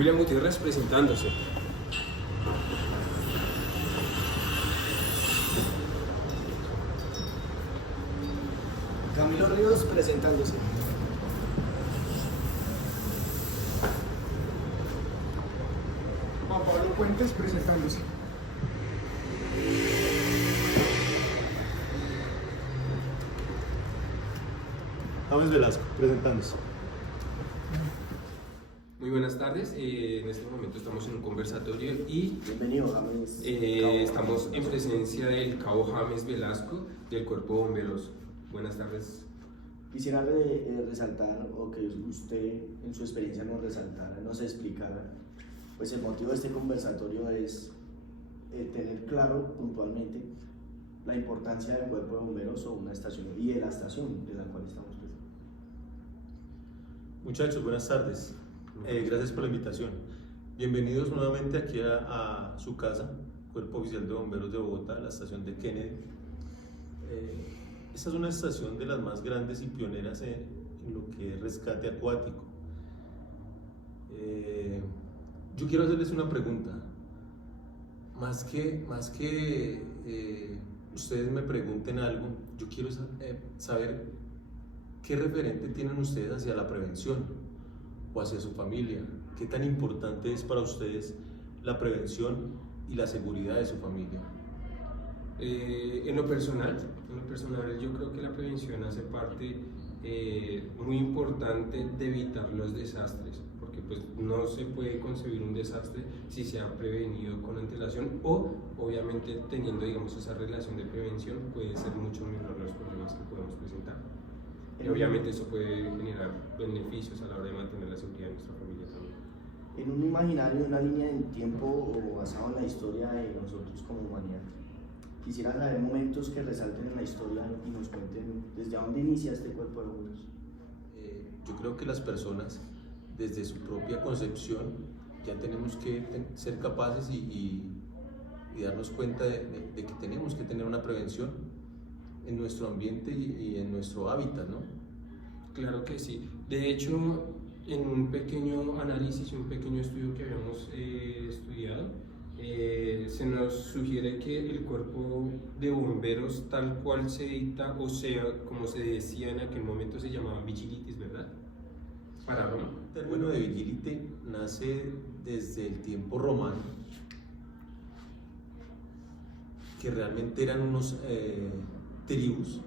William Gutiérrez presentándose. Camilo Ríos presentándose. Juan Pablo Puentes presentándose. James Velasco presentándose. Muy buenas tardes, en este momento estamos en un conversatorio y Bienvenido, James. estamos en presencia del cabo James Velasco del Cuerpo de Bomberos. Buenas tardes. Quisiera resaltar, o que usted en su experiencia nos resaltara, nos explicara, pues el motivo de este conversatorio es tener claro puntualmente la importancia del Cuerpo de Bomberos o una estación y de la estación de la cual estamos presentes. Muchachos, buenas tardes. Gracias por la invitación. Bienvenidos nuevamente aquí a su casa, Cuerpo Oficial de Bomberos de Bogotá, la estación de Kennedy. Esta es una estación de las más grandes y pioneras en lo que es rescate acuático. Yo quiero hacerles una pregunta. Más que ustedes me pregunten algo, yo quiero saber qué referente tienen ustedes hacia la prevención o hacia su familia. ¿Qué tan importante es para ustedes la prevención y la seguridad de su familia? En lo personal, yo creo que la prevención hace parte muy importante de evitar los desastres, porque pues no se puede concebir un desastre si se ha prevenido con antelación o obviamente teniendo, digamos, esa relación de prevención puede ser mucho menor los problemas que podemos presentar. Y obviamente eso puede generar beneficios a la hora de mantener la seguridad de nuestra familia también. En un imaginario, una línea de tiempo o basado en la historia de nosotros como humanidad, quisiera saber momentos que resalten en la historia y nos cuenten desde dónde inicia este Cuerpo de Bomberos. Yo creo que las personas, desde su propia concepción, ya tenemos que ser capaces y darnos cuenta de que tenemos que tener una prevención en nuestro ambiente y en nuestro hábitat, ¿no? Claro que sí. De hecho, en un pequeño análisis, un pequeño estudio que habíamos estudiado, se nos sugiere que el Cuerpo de Bomberos, tal cual se dicta, o sea, como se decía en aquel momento, se llamaba Vigilitis, ¿verdad? Para Roma. El término de vigilite nace desde el tiempo romano, que realmente eran unos tribus.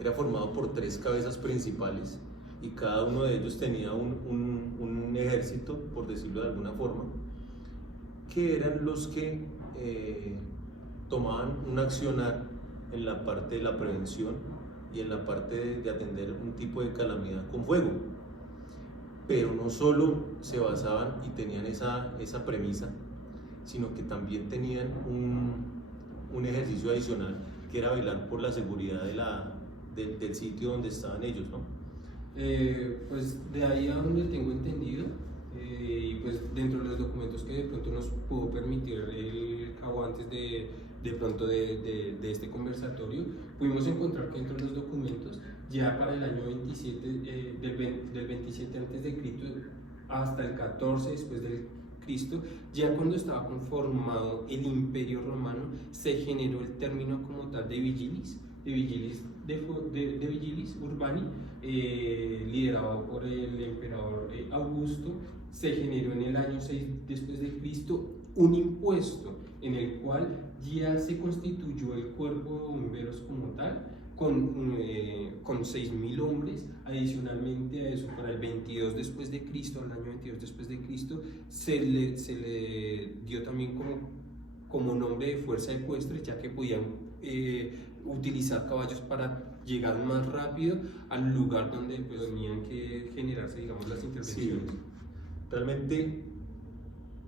Era formado por 3 cabezas principales y cada uno de ellos tenía un ejército, por decirlo de alguna forma, que eran los que tomaban un accionar en la parte de la prevención y en la parte de atender un tipo de calamidad con fuego. Pero no solo se basaban y tenían esa premisa, sino que también tenían un ejercicio adicional, que era velar por la seguridad del sitio donde estaban ellos, ¿no? Pues de ahí a donde tengo entendido, y pues dentro de los documentos que de pronto nos pudo permitir el cabo antes de este conversatorio, pudimos encontrar que dentro de los documentos, ya para el año 27, del 27 antes de Cristo hasta el 14 después del Cristo, ya cuando estaba conformado el Imperio Romano, se generó el término como tal de vigilis urbani, liderado por el emperador Augusto. Se generó en el año 6 después de Cristo un impuesto en el cual ya se constituyó el Cuerpo de Bomberos como tal, con 6.000 hombres. Adicionalmente a eso, para el 22 después de Cristo, al año 22 después de Cristo, se le dio también como nombre de fuerza ecuestre, ya que podían utilizar caballos para llegar más rápido al lugar donde pues, tenían que generarse, digamos, las intervenciones. Sí, realmente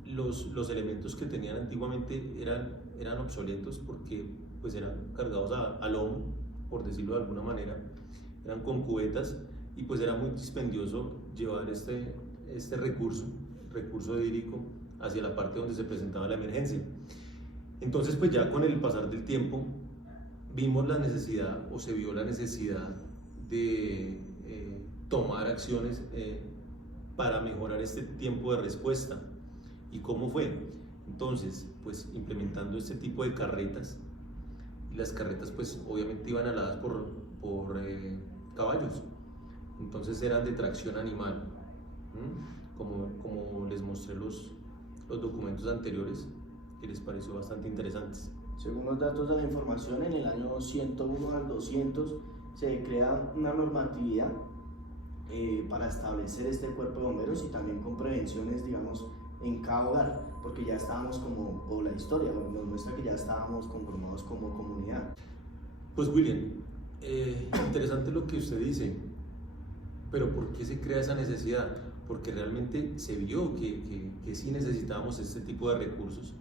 los elementos que tenían antiguamente eran obsoletos porque pues eran cargados a lomo, por decirlo de alguna manera, eran con cubetas y pues era muy dispendioso llevar este recurso hídrico hacia la parte donde se presentaba la emergencia. Entonces pues ya con el pasar del tiempo vimos la necesidad o se vio la necesidad de tomar acciones para mejorar este tiempo de respuesta. ¿Y cómo fue? Entonces, pues implementando este tipo de carretas, y las carretas pues obviamente iban aladas por caballos, entonces eran de tracción animal, como les mostré los documentos anteriores, que les pareció bastante interesantes. Según los datos de la información, en el año 101 al 200 se crea una normatividad para establecer este cuerpo de bomberos y también con prevenciones, digamos, en cada hogar, porque ya estábamos o la historia nos muestra que ya estábamos conformados como comunidad. Pues William, interesante lo que usted dice, pero ¿por qué se crea esa necesidad? Porque realmente se vio que sí necesitábamos este tipo de recursos,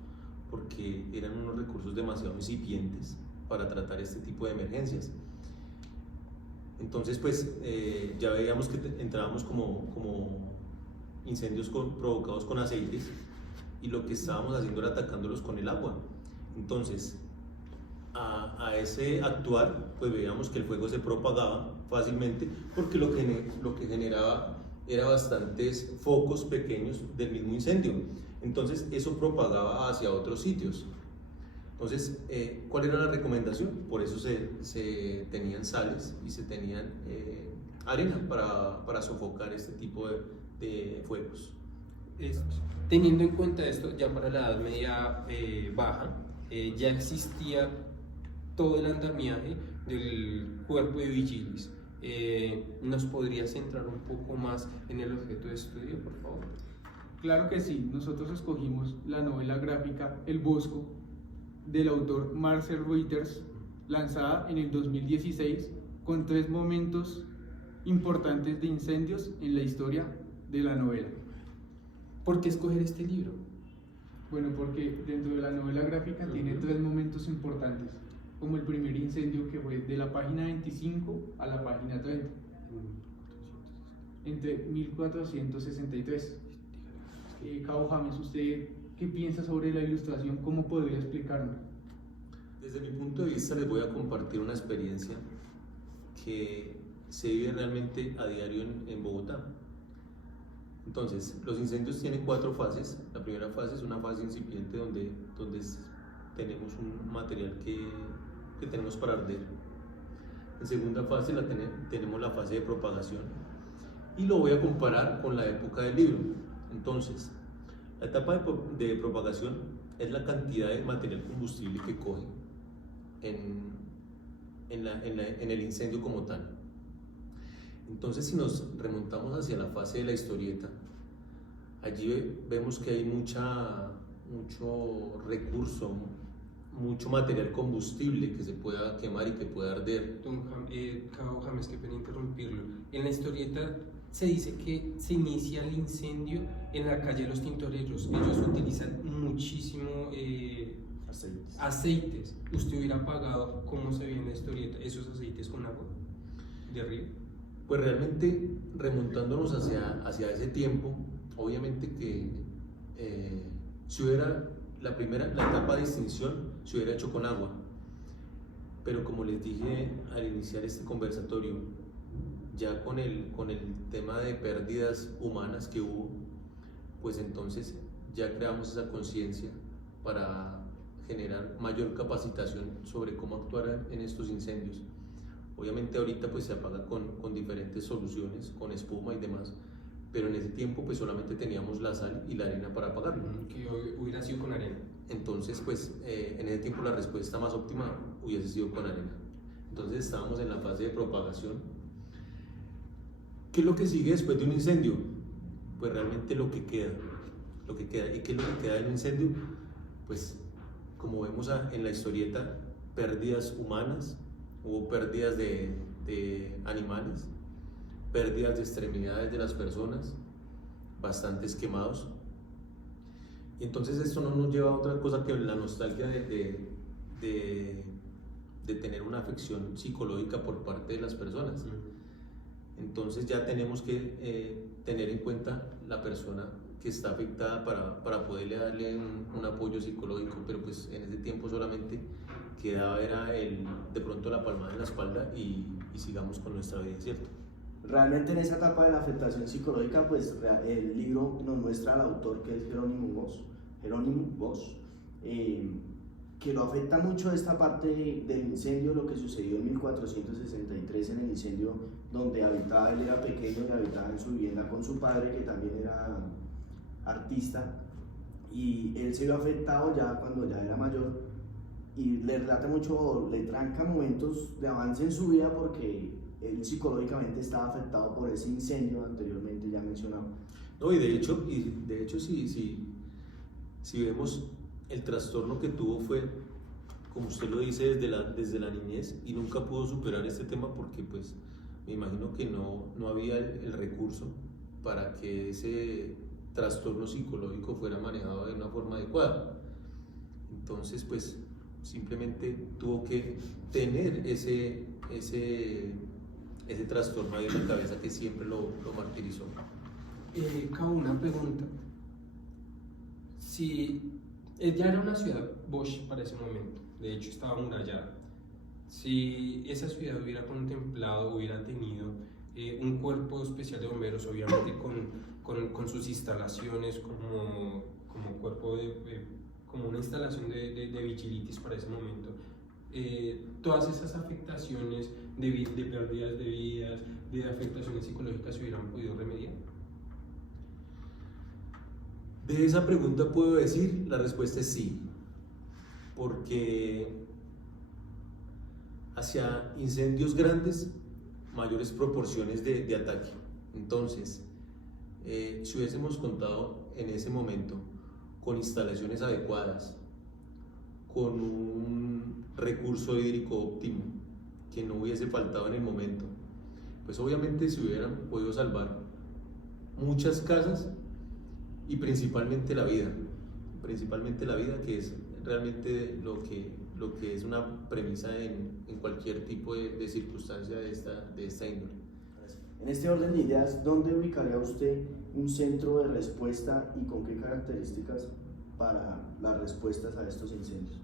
porque eran unos recursos demasiado incipientes para tratar este tipo de emergencias. Entonces pues ya veíamos que entrábamos como incendios provocados con aceites, y lo que estábamos haciendo era atacándolos con el agua. Entonces a ese actuar pues veíamos que el fuego se propagaba fácilmente, porque lo que generaba era bastantes focos pequeños del mismo incendio. Entonces eso propagaba hacia otros sitios. Entonces, ¿cuál era la recomendación? Por eso se tenían sales y se tenían arena para sofocar este tipo de fuegos. Teniendo en cuenta esto, ya para la Edad Media baja, ya existía todo el andamiaje del cuerpo de vigilis. ¿Nos podría centrar un poco más en el objeto de estudio, por favor? Claro que sí, nosotros escogimos la novela gráfica El Bosco, del autor Marcel Reuters, lanzada en el 2016, con 3 momentos importantes de incendios en la historia de la novela. ¿Por qué escoger este libro? Bueno, porque dentro de la novela gráfica tiene 3 momentos importantes, como el primer incendio, que fue de la página 25 a la página 30, entre 1463. Cabo James, ¿usted qué piensa sobre la ilustración? ¿Cómo podría explicarnos? Desde mi punto de vista les voy a compartir una experiencia que se vive realmente a diario en Bogotá. Entonces, los incendios tienen 4 fases. La primera fase es una fase incipiente donde tenemos un material que tenemos para arder. En segunda fase tenemos la fase de propagación, y lo voy a comparar con la época del libro. Entonces, la etapa de propagación es la cantidad de material combustible que coge en el incendio como tal. Entonces, si nos remontamos hacia la fase de la historieta, allí vemos que hay mucho recurso, mucho material combustible que se pueda quemar y que pueda arder. Cabo James, qué pena interrumpirlo. En la historieta se dice que se inicia el incendio en la calle de los Tintoreros. Ellos utilizan muchísimo aceites. ¿Usted hubiera apagado, cómo se ve en la historieta, esos aceites con agua de río? Pues realmente, remontándonos hacia ese tiempo, obviamente que si hubiera la etapa de extinción se hubiera hecho con agua, pero como les dije al iniciar este conversatorio, ya con el tema de pérdidas humanas que hubo, pues entonces ya creamos esa conciencia para generar mayor capacitación sobre cómo actuar en estos incendios. Obviamente ahorita pues se apaga con diferentes soluciones, con espuma y demás, pero en ese tiempo pues solamente teníamos la sal y la arena para apagarlo. Que hubiera sido con arena. Entonces pues en ese tiempo la respuesta más óptima hubiese sido con arena. Entonces estábamos en la fase de propagación. ¿Qué es lo que sigue después de un incendio? Pues realmente lo que queda. ¿Y qué es lo que queda en un incendio? Pues como vemos en la historieta, pérdidas humanas, hubo pérdidas de animales, pérdidas de extremidades de las personas, bastantes quemados. Y entonces esto no nos lleva a otra cosa que la nostalgia de tener una afección psicológica por parte de las personas. Entonces ya tenemos que tener en cuenta la persona que está afectada para poderle darle un apoyo psicológico, pero pues en ese tiempo solamente quedaba de pronto la palmada en la espalda y sigamos con nuestra vida, ¿cierto? realmente en esa etapa de la afectación psicológica, pues el libro nos muestra al autor, que es Jerónimo Bosch, que lo afecta mucho esta parte del incendio, lo que sucedió en 1463 en el incendio donde habitaba, él era pequeño y habitaba en su vivienda con su padre, que también era artista, y él se vio afectado ya cuando ya era mayor, y le relata mucho, le tranca momentos de avance en su vida porque él psicológicamente estaba afectado por ese incendio anteriormente ya mencionado. No, y de hecho si vemos, el trastorno que tuvo fue, como usted lo dice, desde la niñez, y nunca pudo superar este tema porque pues me imagino que no había el recurso para que ese trastorno psicológico fuera manejado de una forma adecuada. Entonces pues simplemente tuvo que tener ese trastorno ahí en la cabeza que siempre lo martirizó. Cabo, una pregunta. Si ya era una ciudad Bosch para ese momento, de hecho estaba amurallada, si esa ciudad hubiera contemplado, hubiera tenido un cuerpo especial de bomberos, obviamente con sus instalaciones como cuerpo como una instalación de vigilitis para ese momento, todas esas afectaciones de pérdidas de vidas, de afectaciones psicológicas se hubieran podido remediar. De esa pregunta puedo decir, la respuesta es sí, porque hacia incendios grandes, mayores proporciones de ataque. Entonces, si hubiésemos contado en ese momento con instalaciones adecuadas, con un recurso hídrico óptimo, que no hubiese faltado en el momento, pues obviamente se hubieran podido salvar muchas casas y principalmente la vida, que es realmente lo que es una premisa en cualquier tipo de circunstancia de esta índole. En este orden de ideas, ¿dónde ubicaría usted un centro de respuesta y con qué características para las respuestas a estos incendios?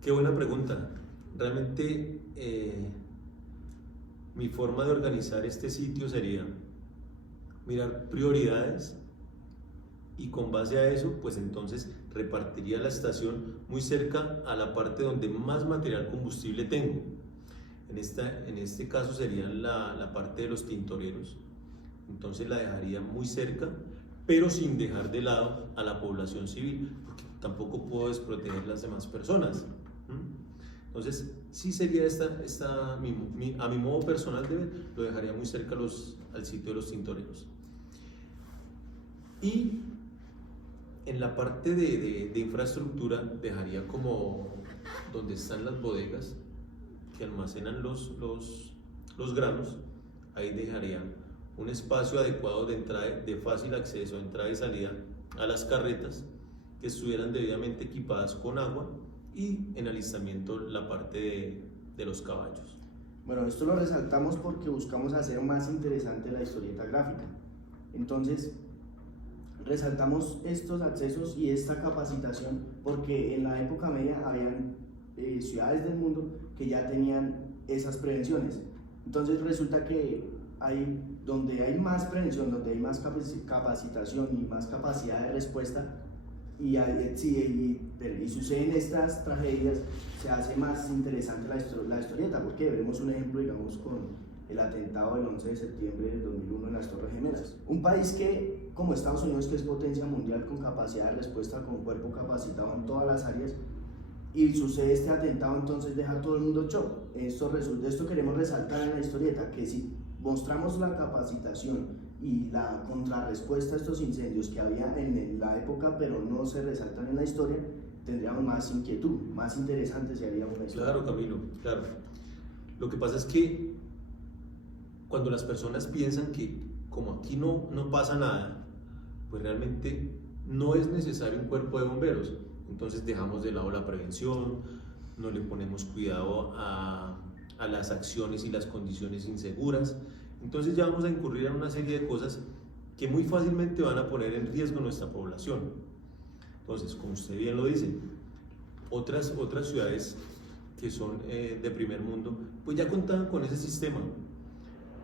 Qué buena pregunta. Realmente mi forma de organizar este sitio sería mirar prioridades, y con base a eso pues entonces repartiría la estación muy cerca a la parte donde más material combustible tengo. En este caso sería la parte de los tintoreros, entonces la dejaría muy cerca, pero sin dejar de lado a la población civil, porque tampoco puedo desproteger las demás personas. Entonces sí sería a mi modo personal de ver, lo dejaría muy cerca al sitio de los tintoreros. Y en la parte de infraestructura dejaría como donde están las bodegas que almacenan los granos, ahí dejaría un espacio adecuado de fácil acceso, entrada y salida a las carretas, que estuvieran debidamente equipadas con agua, y en alistamiento la parte de los caballos. Bueno, esto lo resaltamos porque buscamos hacer más interesante la historieta gráfica. Entonces, resaltamos estos accesos y esta capacitación porque en la época media habían ciudades del mundo que ya tenían esas prevenciones. Entonces resulta que donde hay más prevención, donde hay más capacitación y más capacidad de respuesta, y suceden estas tragedias, se hace más interesante la historieta, porque veremos un ejemplo, digamos, con el atentado del 11 de septiembre del 2001 en las Torres Gemelas. Un país que, como Estados Unidos, que es potencia mundial con capacidad de respuesta, con cuerpo capacitado en todas las áreas, y sucede este atentado, entonces deja a todo el mundo shock. Esto queremos resaltar en la historieta, que si mostramos la capacitación y la contrarrespuesta a estos incendios que había en la época, pero no se resaltan en la historia, tendríamos más inquietud, más interesante se haría una historia. Claro, Camilo, claro. Lo que pasa es que cuando las personas piensan que como aquí no pasa nada, pues realmente no es necesario un cuerpo de bomberos. Entonces dejamos de lado la prevención, no le ponemos cuidado a las acciones y las condiciones inseguras. Entonces ya vamos a incurrir en una serie de cosas que muy fácilmente van a poner en riesgo nuestra población. Entonces, como usted bien lo dice, otras ciudades que son de primer mundo, pues ya contaban con ese sistema.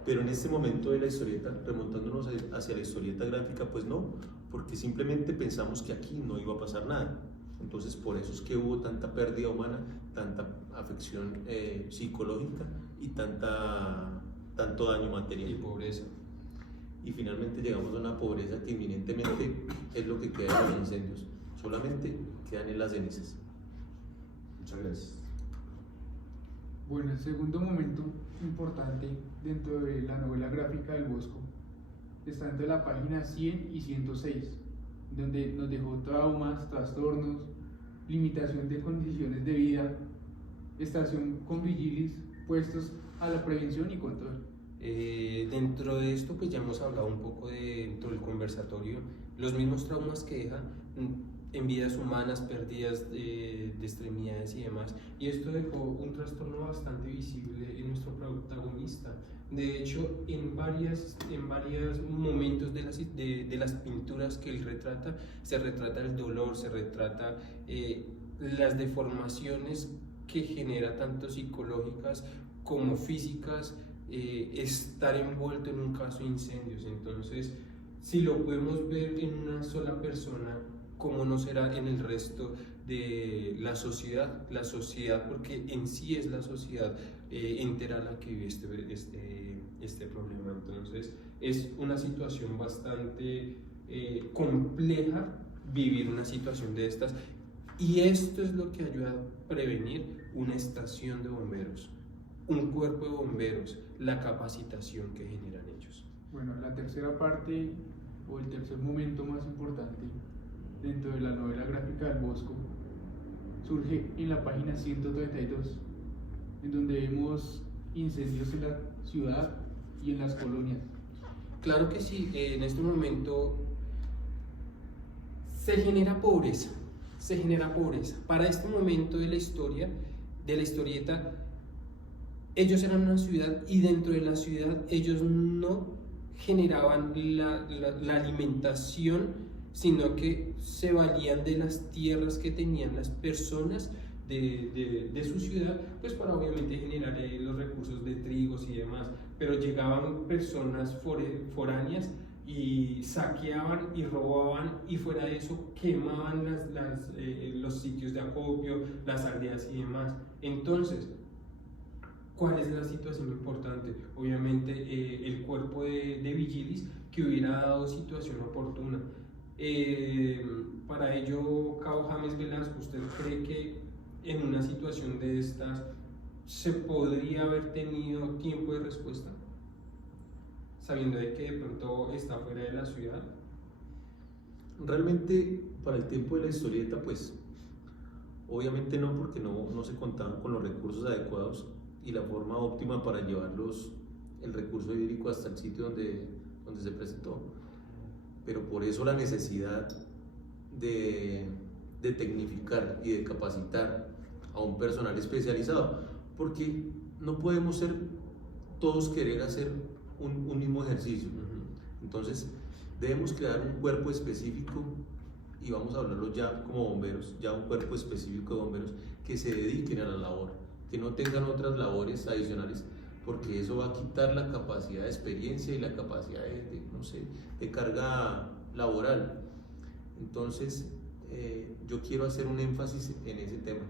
Pero en este momento de la historieta, remontándonos hacia la historieta gráfica, pues no, porque simplemente pensamos que aquí no iba a pasar nada. Entonces por eso es que hubo tanta pérdida humana, tanta afección psicológica y tanto daño Y material. pobreza. Y finalmente llegamos a una pobreza que inminentemente es lo que queda de los incendios. Solamente quedan en las cenizas. Muchas gracias. Bueno, el segundo momento importante dentro de la novela gráfica del Bosco está entre la página 100 y 106, donde nos dejó traumas, trastornos, limitación de condiciones de vida, estación con vigilis puestos a la prevención y control. Dentro de esto, pues ya hemos hablado un poco dentro del conversatorio, los mismos traumas que deja en vidas humanas, pérdidas de extremidades y demás. Y esto dejó un trastorno bastante visible en nuestro protagonista. De hecho, en varios momentos de las pinturas que él retrata, se retrata el dolor, se retrata las deformaciones que genera tanto psicológicas como físicas, estar envuelto en un caso de incendios. Entonces, si lo podemos ver en una sola persona, ¿cómo no será en el resto de la sociedad? La sociedad, porque en sí es la sociedad entera la que vive este problema. Entonces, es una situación bastante compleja vivir una situación de estas, y esto es lo que ayuda a prevenir una estación de bomberos, un cuerpo de bomberos, la capacitación que generan ellos. Bueno, la tercera parte o el tercer momento más importante dentro de la novela gráfica del Bosco surge en la página 132, en donde vemos incendios en la ciudad y en las colonias. Claro que sí, en este momento se genera pobreza, se genera pobreza. Para este momento de la historia, de la historieta, ellos eran una ciudad, y dentro de la ciudad ellos no generaban la alimentación, sino que se valían de las tierras que tenían las personas de su ciudad, pues para obviamente generar los recursos de trigos y demás. Pero llegaban personas foráneas y saqueaban y robaban, y fuera de eso quemaban los sitios de acopio, las aldeas y demás. Entonces, ¿cuál es la situación importante? Obviamente el cuerpo de vigilis que hubiera dado situación oportuna. Para ello, Cabo James Velasco, ¿usted cree que en una situación de estas se podría haber tenido tiempo de respuesta, sabiendo de que de pronto está fuera de la ciudad? Realmente, para el tiempo de la historieta, pues obviamente no, porque no se contaban con los recursos adecuados y la forma óptima para llevarlos, el recurso hídrico, hasta el sitio donde se presentó. Pero por eso la necesidad de tecnificar y de capacitar a un personal especializado, porque no podemos ser todos querer hacer un mismo ejercicio. Entonces debemos crear un cuerpo específico, y vamos a hablarlo ya como bomberos, ya un cuerpo específico de bomberos que se dediquen a la labor, que no tengan otras labores adicionales, porque eso va a quitar la capacidad de experiencia y la capacidad de carga laboral. Entonces, yo quiero hacer un énfasis en ese tema,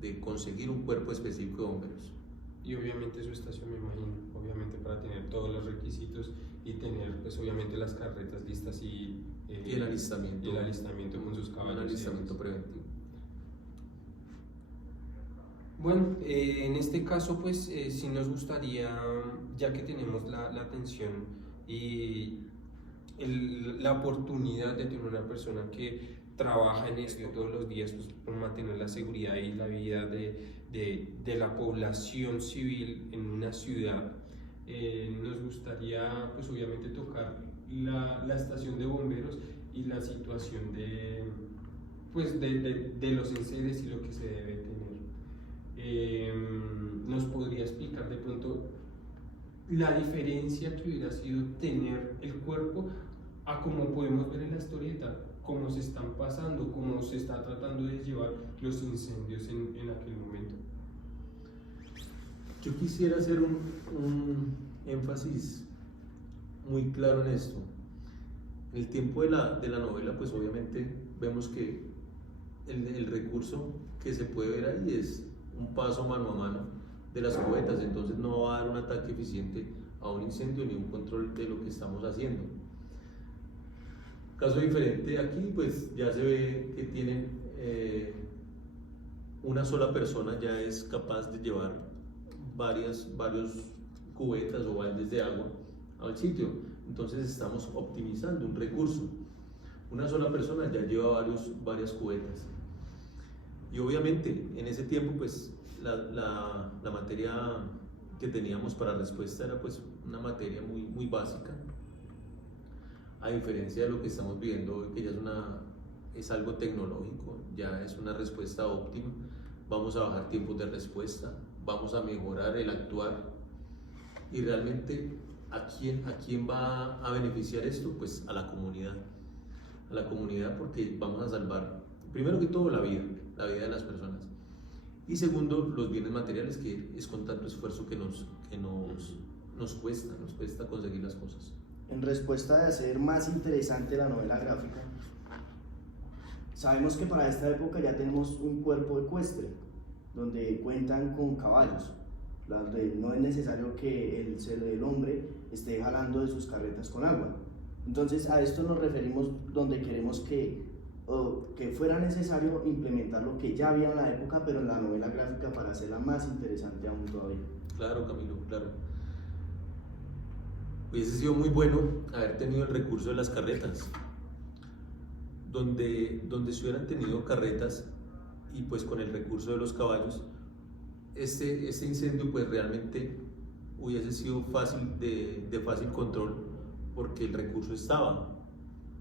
de conseguir un cuerpo específico de bomberos. Y obviamente su estación, me imagino, obviamente para tener todos los requisitos y tener, pues obviamente, las carretas listas y el alistamiento. El alistamiento con sus caballos. Un alistamiento preventivo. Bueno, en este caso, pues sí nos gustaría, ya que tenemos la atención y la oportunidad de tener una persona que trabaja en esto todos los días, pues, por mantener la seguridad y la vida de la población civil en una ciudad, nos gustaría, pues obviamente, tocar la estación de bomberos y la situación de los enseres y lo que se debe tener. ¿Nos podría explicar de pronto la diferencia que hubiera sido tener el cuerpo a como podemos ver en la historieta, cómo se están pasando, cómo se está tratando de llevar los incendios en aquel momento? Yo quisiera hacer un énfasis muy claro en esto. En el tiempo de la novela, pues obviamente vemos que el recurso que se puede ver ahí es un paso mano a mano de las cubetas, entonces no va a dar un ataque eficiente a un incendio ni un control de lo que estamos haciendo. Caso diferente aquí, pues ya se ve que tienen una sola persona ya es capaz de llevar varios cubetas o baldes de agua al sitio, entonces estamos optimizando un recurso. Una sola persona ya lleva varias cubetas. Y obviamente en ese tiempo pues la materia que teníamos para respuesta era pues una materia muy básica, a diferencia de lo que estamos viendo hoy, que ya es algo tecnológico, ya es una respuesta óptima. Vamos a bajar tiempos de respuesta, vamos a mejorar el actuar, y realmente ¿a quién va a beneficiar esto? Pues a la comunidad, porque vamos a salvar primero que todo la vida de las personas, y segundo los bienes materiales, que es con tanto esfuerzo que nos cuesta conseguir las cosas. En respuesta de hacer más interesante la novela gráfica, sabemos que para esta época ya tenemos un cuerpo ecuestre, donde cuentan con caballos, donde no es necesario que el hombre esté jalando de sus carretas con agua. Entonces a esto nos referimos donde queremos que fuera necesario implementar lo que ya había en la época, pero en la novela gráfica, para hacerla más interesante aún todavía. Claro, Camilo, claro. Hubiese sido muy bueno haber tenido el recurso de las carretas, donde se hubieran tenido carretas, y pues con el recurso de los caballos, este incendio pues realmente hubiese sido fácil de fácil control, porque el recurso estaba,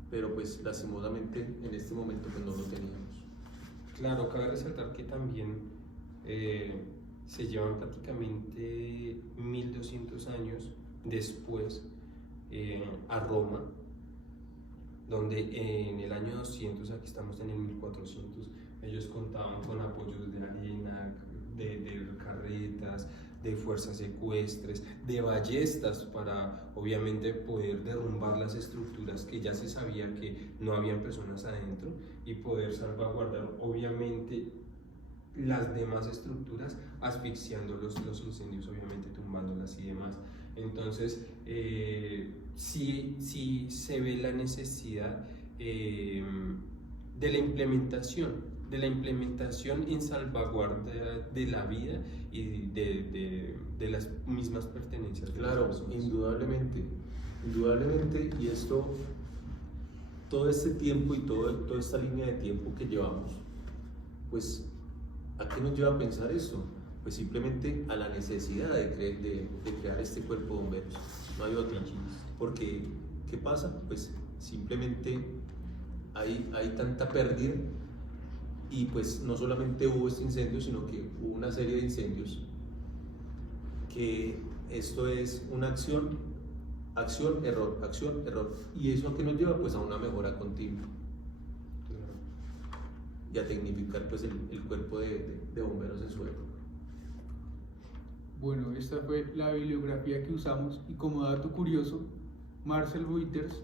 pero pues lastimosamente en este momento pues no lo teníamos. Claro, cabe resaltar que también se llevan prácticamente 1200 años después a Roma, donde en el año 200, aquí estamos en el 1400, ellos contaban con apoyos de arena, de carretas, de fuerzas ecuestres, de ballestas para obviamente poder derrumbar las estructuras que ya se sabía que no habían personas adentro, y poder salvaguardar obviamente las demás estructuras, asfixiando los incendios, obviamente tumbándolas y demás. Entonces sí se ve la necesidad de la implementación en salvaguarda de la vida y de las mismas pertenencias. Claro, indudablemente, y todo este tiempo y toda esta línea de tiempo que llevamos, pues ¿a qué nos lleva a pensar esto? Pues simplemente a la necesidad de crear este cuerpo de bomberos, no hay otra. Porque ¿qué pasa? Pues simplemente hay tanta pérdida, y pues no solamente hubo este incendio, sino que hubo una serie de incendios, que esto es una acción, error, y eso a qué nos lleva pues a una mejora continua y a tecnificar pues el cuerpo de bomberos en su época. Bueno, esta fue la bibliografía que usamos, y como dato curioso, Marcel Reuters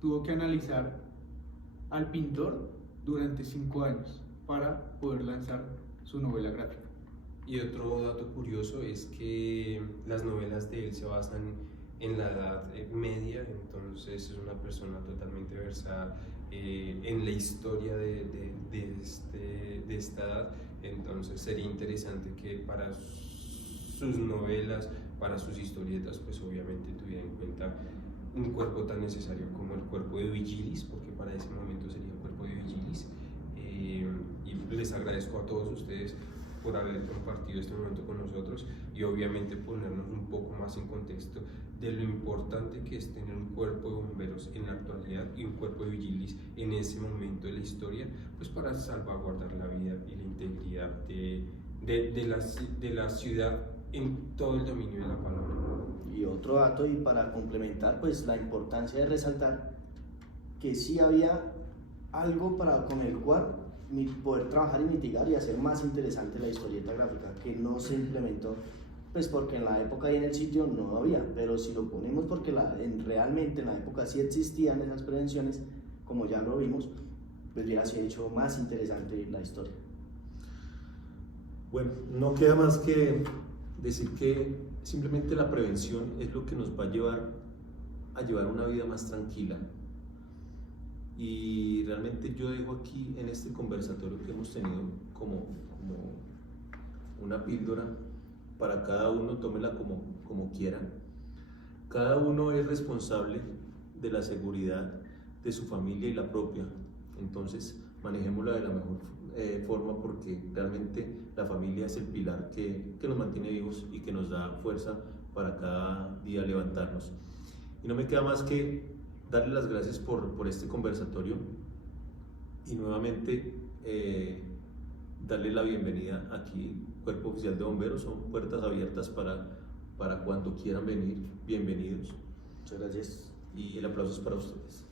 tuvo que analizar al pintor durante 5 años para poder lanzar su novela gráfica. Y otro dato curioso es que las novelas de él se basan en la Edad Media, entonces es una persona totalmente versada en la historia de esta edad. Entonces sería interesante que para sus novelas, para sus historietas, pues obviamente tuviera en cuenta un cuerpo tan necesario como el cuerpo de Vigilis, porque para ese momento sería el cuerpo de Vigilis. Y les agradezco a todos ustedes por haber compartido este momento con nosotros, y obviamente ponernos un poco más en contexto de lo importante que es tener un cuerpo de bomberos en la actualidad y un cuerpo de Vigilis en ese momento de la historia, pues para salvaguardar la vida y la integridad de la ciudad en todo el dominio de la palabra. Y otro dato, y para complementar, pues la importancia de resaltar que sí había algo con el cual poder trabajar y mitigar y hacer más interesante la historieta gráfica, que no se implementó pues porque en la época y en el sitio no había, pero si lo ponemos porque realmente en la época sí existían esas prevenciones, como ya lo vimos, pues hubiera sido hecho más interesante la historia. Bueno, no queda más que decir que simplemente la prevención es lo que nos va a llevar una vida más tranquila. Y realmente yo dejo aquí en este conversatorio que hemos tenido como una píldora para cada uno, tómela como quiera. Cada uno es responsable de la seguridad de su familia y la propia. Entonces, manejémosla de la mejor forma, porque realmente la familia es el pilar que nos mantiene vivos y que nos da fuerza para cada día levantarnos. Y no me queda más que darle las gracias por este conversatorio y nuevamente darle la bienvenida aquí, Cuerpo Oficial de Bomberos. Son puertas abiertas para cuando quieran venir, bienvenidos. Muchas gracias. Y el aplauso es para ustedes.